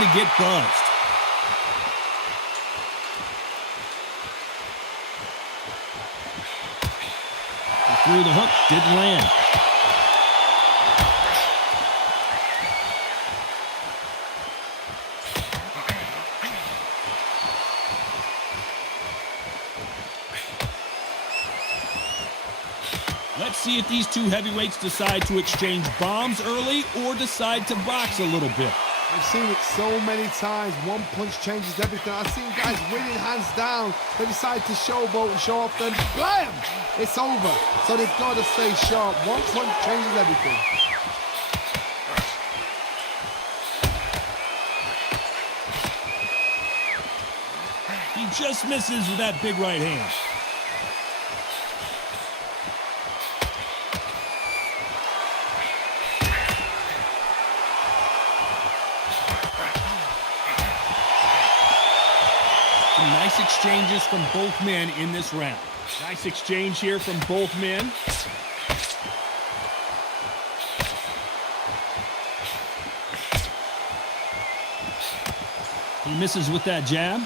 to get buzzed. He threw the hook, didn't land. Let's see if these two heavyweights decide to exchange bombs early or decide to box a little bit. I've seen it so many times. One punch changes everything. I've seen guys winning hands down. They decide to showboat and show off, then blam! It's over. So they've got to stay sharp. One punch changes everything. He just misses with that big right hand. Nice exchanges from both men in this round. Nice exchange here from both men. He misses with that jab.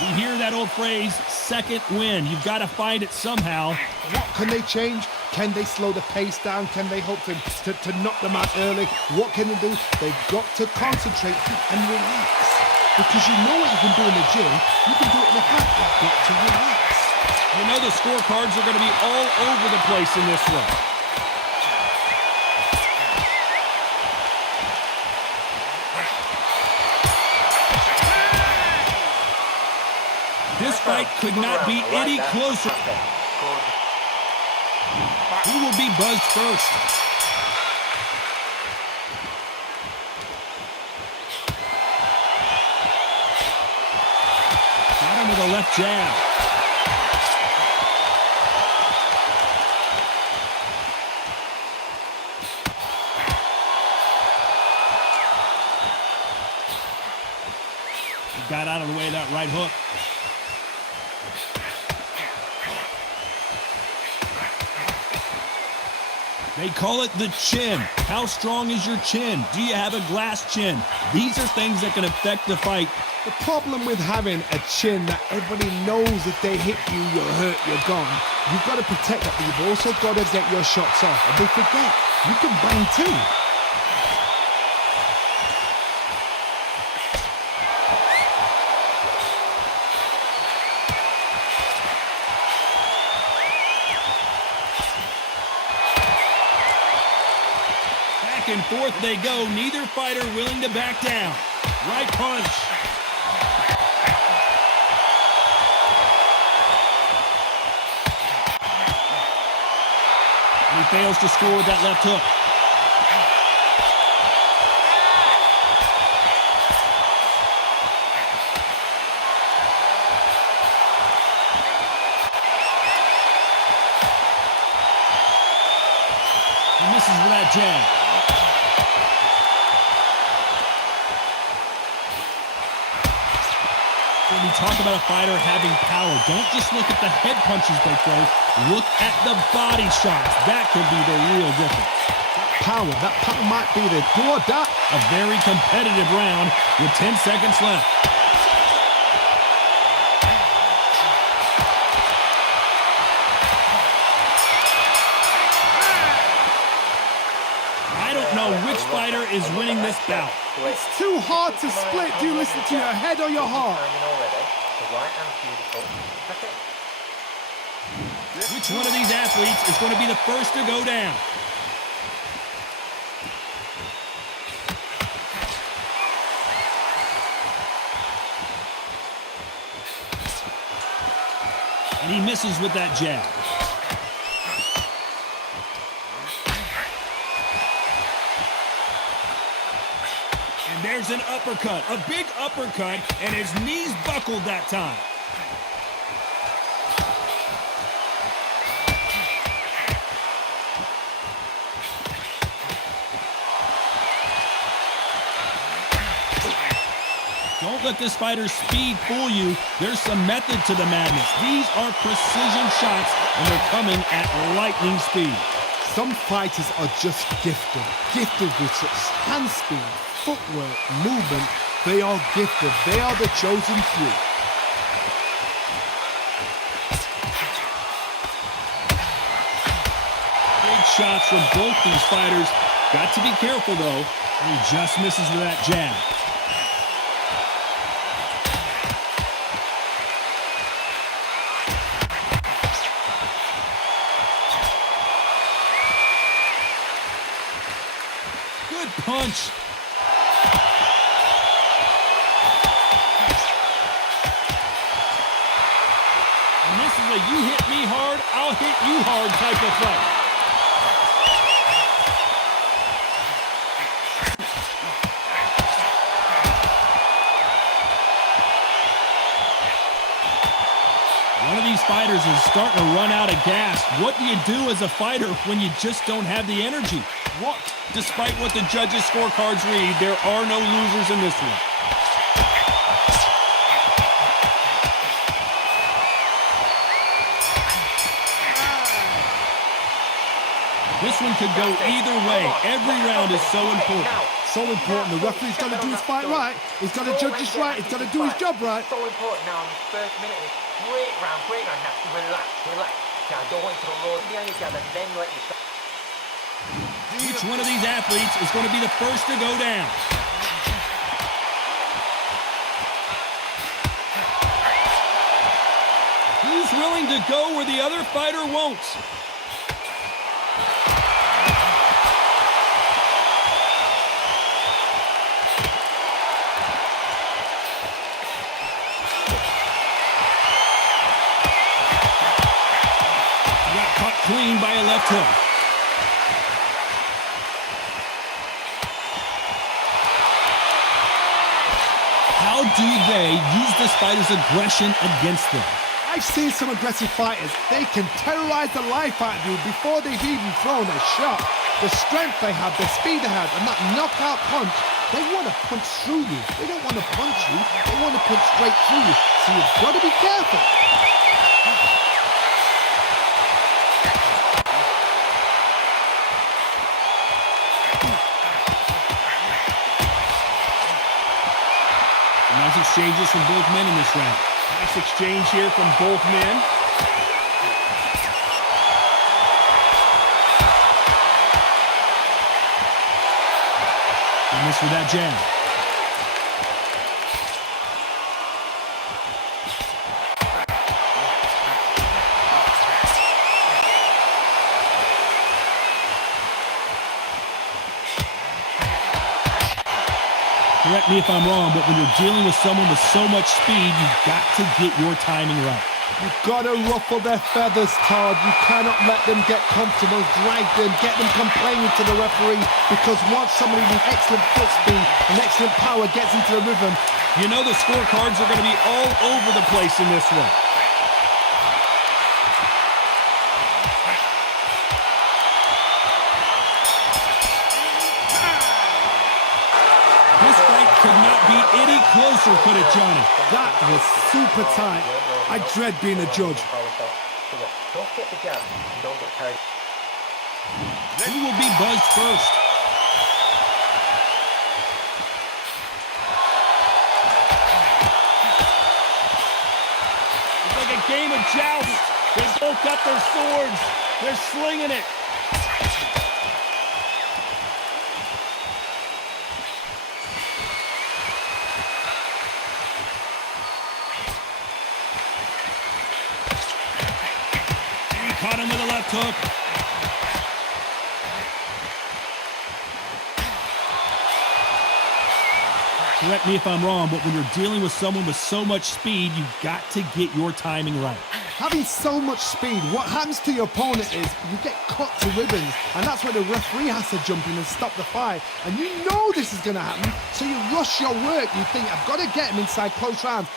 You hear that old phrase, second win. You've got to find it somehow. What can they change? Can they slow the pace down? Can they hope to knock them out early? What can they do? They've got to concentrate and relax. Because you know what you can do in the gym. You can do it in the fight. You've got to relax. You know the scorecards are going to be all over the place in this one. This fight could not be any closer. Who will be buzzed first? Got him with a left jab. He got out of the way of that right hook. They call it the chin. How strong is your chin? Do you have a glass chin? These are things that can affect the fight. The problem with having a chin that everybody knows if they hit you, you're hurt, you're gone. You've got to protect that, but you've also got to get your shots off. And they forget, you can bang too. Back and forth they go. Neither fighter willing to back down. Right punch. And he fails to score with that left hook. He misses with that jab. When we talk about a fighter having power, don't just look at the head punches they throw. Look at the body shots. That can be the real difference. That power might be the do or die. A very competitive round with 10 seconds left. I don't know which fighter is winning this bout. It's too hard to split. Do you listen to your head or your heart? Which one of these athletes is going to be the first to go down? And he misses with that jab. And there's an uppercut, a big uppercut, and his knees buckled that time. Don't Don't let this fighter's speed fool you. There's some method to the madness. These are precision shots, and they're coming at lightning speed. Some fighters are just gifted with such hand speed, footwork, movement. They are gifted. They are the chosen few. Big shots from both these fighters. Got to be careful, though. He just misses with that jab. Good punch. And this is a you hit me hard, I'll hit you hard type of fight. One of these fighters is starting to run out of gas. What do you do as a fighter when you just don't have the energy? What? Despite what the judges' scorecards read, there are no losers in this one. This one could go either way. Every round is so important. So important. The referee's got to do his fight right. He's got to judge this right. He's got to do his job right. So important now in the first minute. Great round. Now relax. Now don't wait till the Lord behind each other, then let you start. Each one of these athletes is going to be the first to go down. Who's willing to go where the other fighter won't? Got caught clean by a left hook. How do they use this fighter's aggression against them? I've seen some aggressive fighters. They can terrorize the life out of you before they've even thrown a shot. The strength they have, the speed they have, and that knockout punch, they want to punch through you. They don't want to punch you. They want to punch straight through you. So you've got to be careful. Nice exchanges from both men in this round. Nice exchange here from both men. He missed with that jab. Correct me if I'm wrong, but when you're dealing with someone with so much speed, you've got to get your timing right. You've got to ruffle their feathers, Todd. You cannot let them get comfortable, drag them, get them complaining to the referee, because once somebody with excellent foot speed and excellent power gets into the rhythm, you know the scorecards are going to be all over the place in this one. This fight could not be any closer, could it, Johnny? that was super tight. I dread being a judge. Don't get the jab. Don't get carried. Who will be buzzed first? It's like a game of joust. They both got their swords. They're slinging it. Caught him with a left hook. Correct me if I'm wrong, but when you're dealing with someone with so much speed, you've got to get your timing right. Having so much speed, what happens to your opponent is you get cut to ribbons, and that's where the referee has to jump in and stop the fight. And you know this is going to happen, so you rush your work. You think, I've got to get him inside close rounds.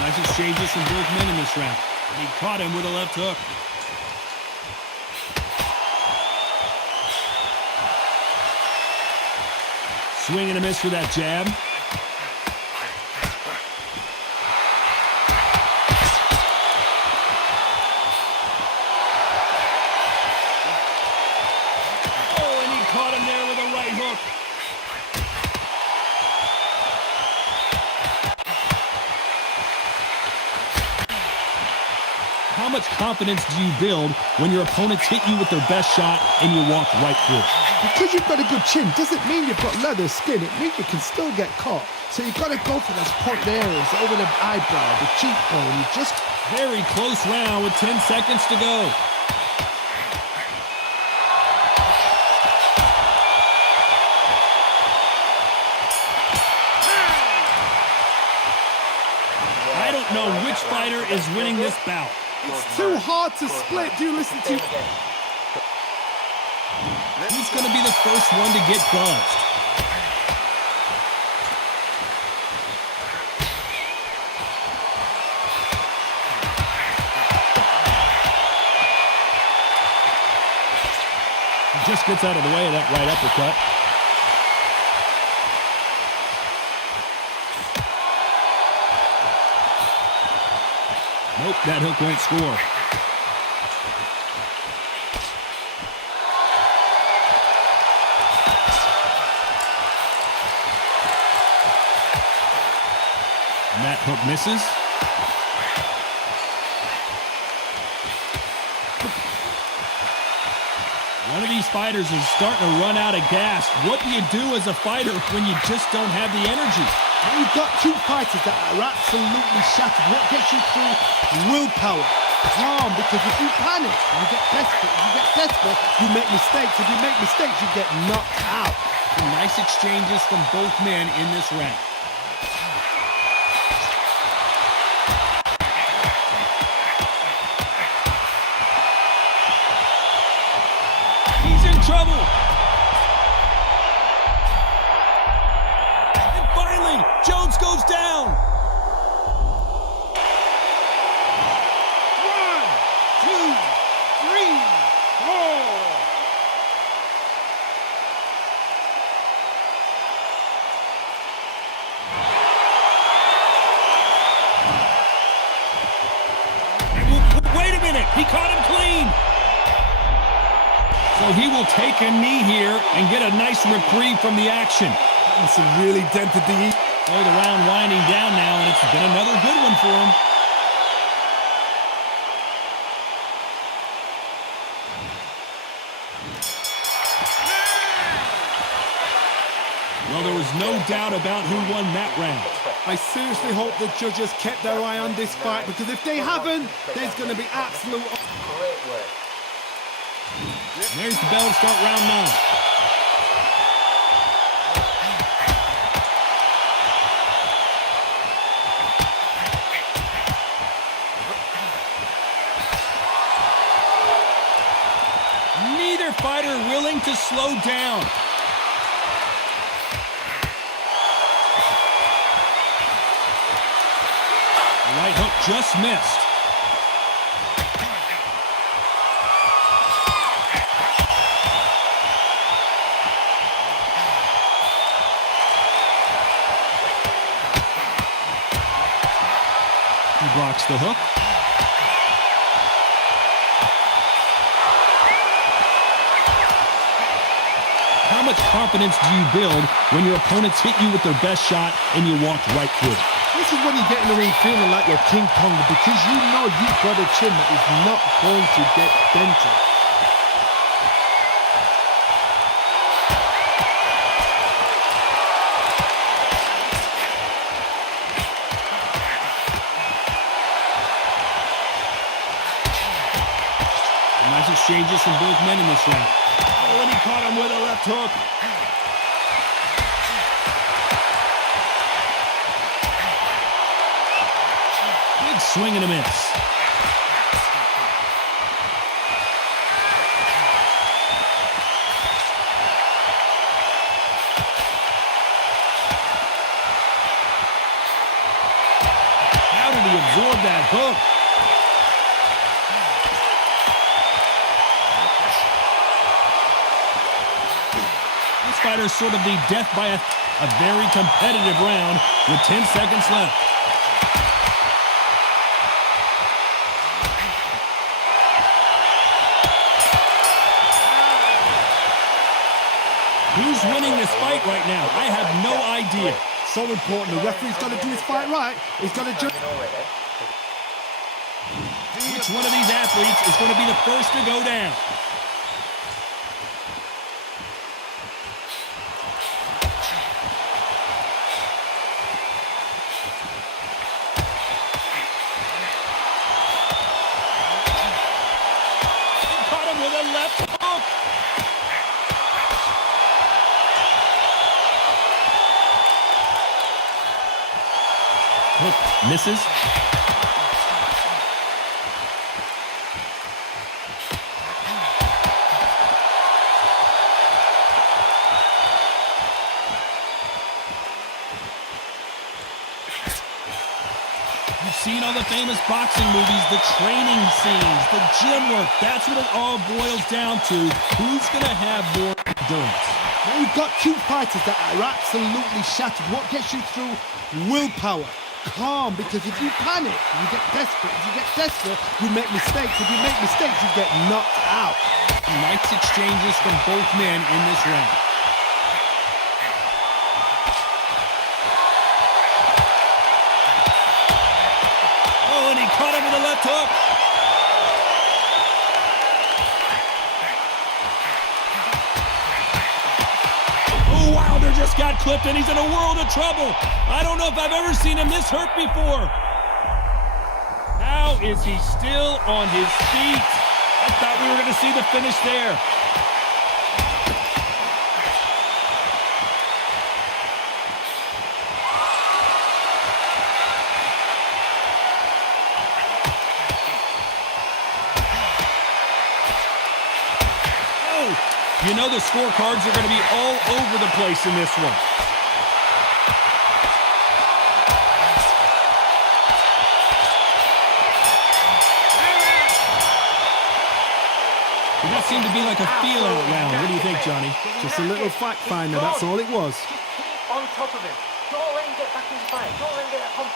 Nice exchanges from both men in this round. He caught him with a left hook. Swing and a miss for that jab. Oh, and he caught him there with a right hook. How much confidence do you build when your opponents hit you with their best shot and you walk right through? Because you've got a good chin doesn't mean you've got leather skin. It means you can still get caught. So you've got to go for those point areas over the eyebrow, the cheekbone. You just... Very close round with 10 seconds to go. I don't know which fighter is winning this bout. It's too hard to split. Do you listen to... Who's going to be the first one to get buzzed? He just gets out of the way of that right uppercut. Nope, that hook won't score. And that hook misses. One of these fighters is starting to run out of gas. What do you do as a fighter when you just don't have the energy? And you've got two fighters that are absolutely shattered. What gets you through? Willpower. Calm, because if you panic, you get desperate. If you get desperate, you make mistakes. If you make mistakes, you get knocked out. Some nice exchanges from both men in this round. He's in trouble. And finally, Jones goes down. 1, 2, 3, 4. Wait a minute, he caught him clean. So he will take a knee here and get a nice reprieve from the action. That's a really dented the... So the round winding down now, and it's been another good one for him. Well, there was no doubt about who won that round. I seriously hope the judges kept their eye on this fight, because if they haven't, there's going to be absolute... Great work. There's the bell to start round 9. Neither fighter willing to slow down. The right hook just missed. He blocks the hook. How much confidence do you build when your opponents hit you with their best shot and you walk right through it? This is when you get in the ring feeling like you're King Kong, because you know you've got a chin that is not going to get dented. Nice exchanges from both men in this round. Oh, and he caught him with a left hook. Big swing and a miss. How did he absorb that hook? fighter is sort of the death by a very competitive round with 10 seconds left. Who's winning this fight right now? I have no idea. So important. The referee's got to do his fight right. He's got to judge. Which one of these athletes is going to be the first to go down? He caught him with a left hook. Hook misses. You've seen all the famous boxing movies, the training scenes, the gym work. That's what it all boils down to. Who's going to have more endurance? Now you've got two fighters that are absolutely shattered. What gets you through? Willpower. Calm, because if you panic, you get desperate. If you get desperate, you make mistakes. If you make mistakes, you get knocked out. Nice exchanges from both men in this round. Oh, and he caught him with a left hook. Oh, Wilder just got clipped, and he's in a world of trouble. I don't know if I've ever seen him this hurt before. How is he still on his feet? I thought we were going to see the finish there. You know the scorecards are going to be all over the place in this one. It does seem to be like a feel-out round. What do you think, Johnny? Just a little fact finder, that's all it was. Keep on top of him. Don't let him get back in the fight. Don't let him get that pump.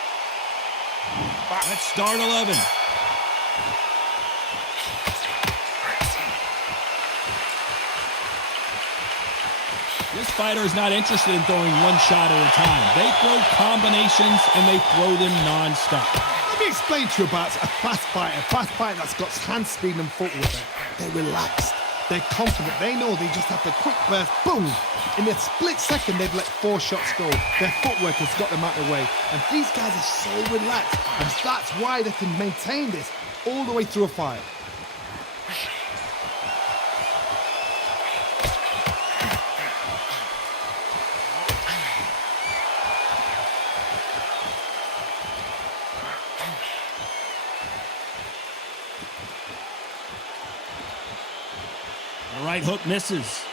Let's start 11. This fighter is not interested in throwing one shot at a time. They throw combinations, and they throw them non-stop. Let me explain to you about a fast fighter that's got hand speed and footwork. They're relaxed. They're confident. They know they just have the quick burst, boom. In a split second, they've let 4 shots go. Their footwork has got them out of the way. And these guys are so relaxed. And that's why they can maintain this all the way through a fight. The right hook misses.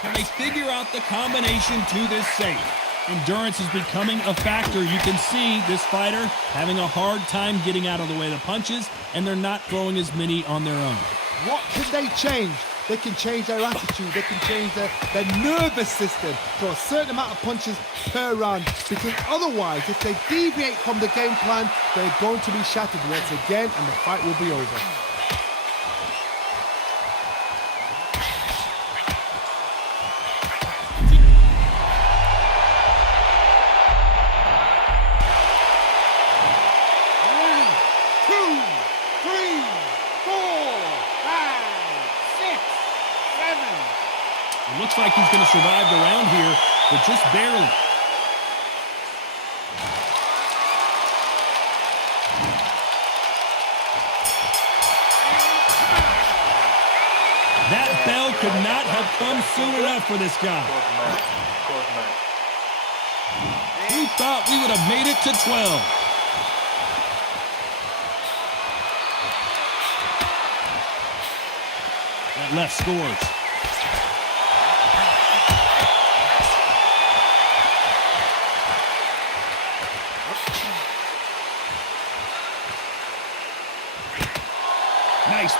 Can they figure out the combination to this safe? Endurance is becoming a factor. You can see this fighter having a hard time getting out of the way of the punches, and they're not throwing as many on their own. What can they change? They can change their attitude. They can change their nervous system for a certain amount of punches per round. Because otherwise, if they deviate from the game plan, they're going to be shattered once again, and the fight will be over. It looks like he's going to survive the round here, but just barely. That bell could not have come soon enough for this guy. Good man. We thought we would have made it to 12. That left scores.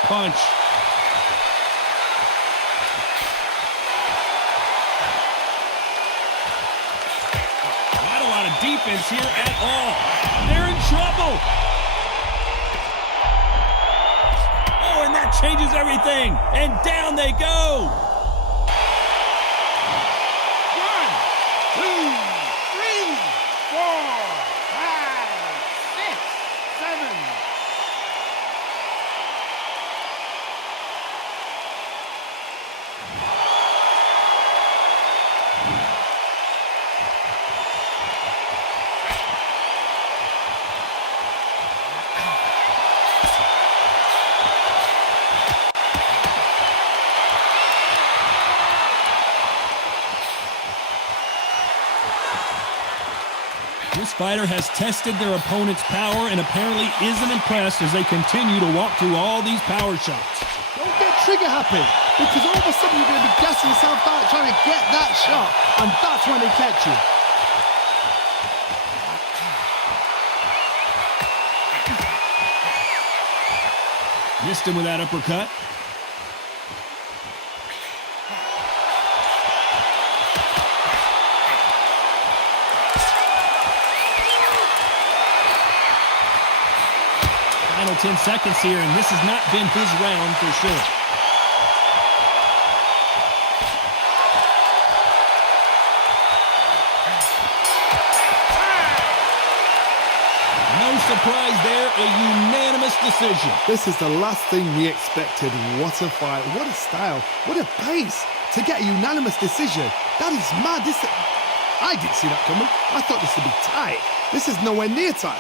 punch. Not a lot of defense here at all. They're in trouble. Oh, and that changes everything. And down they go. 1, 2, 3, 4, 5, 6, 7. This fighter has tested their opponent's power and apparently isn't impressed as they continue to walk through all these power shots. Don't get trigger happy, because all of a sudden you're going to be gassing yourself out trying to get that shot, and that's when they catch you. Missed him with that uppercut. Final 10 seconds here, and this has not been his round for sure. No surprise there, a unanimous decision. This is the last thing we expected. What a fight, what a style, what a pace to get a unanimous decision. That is mad. I didn't see that coming. I thought this would be tight. This is nowhere near tight.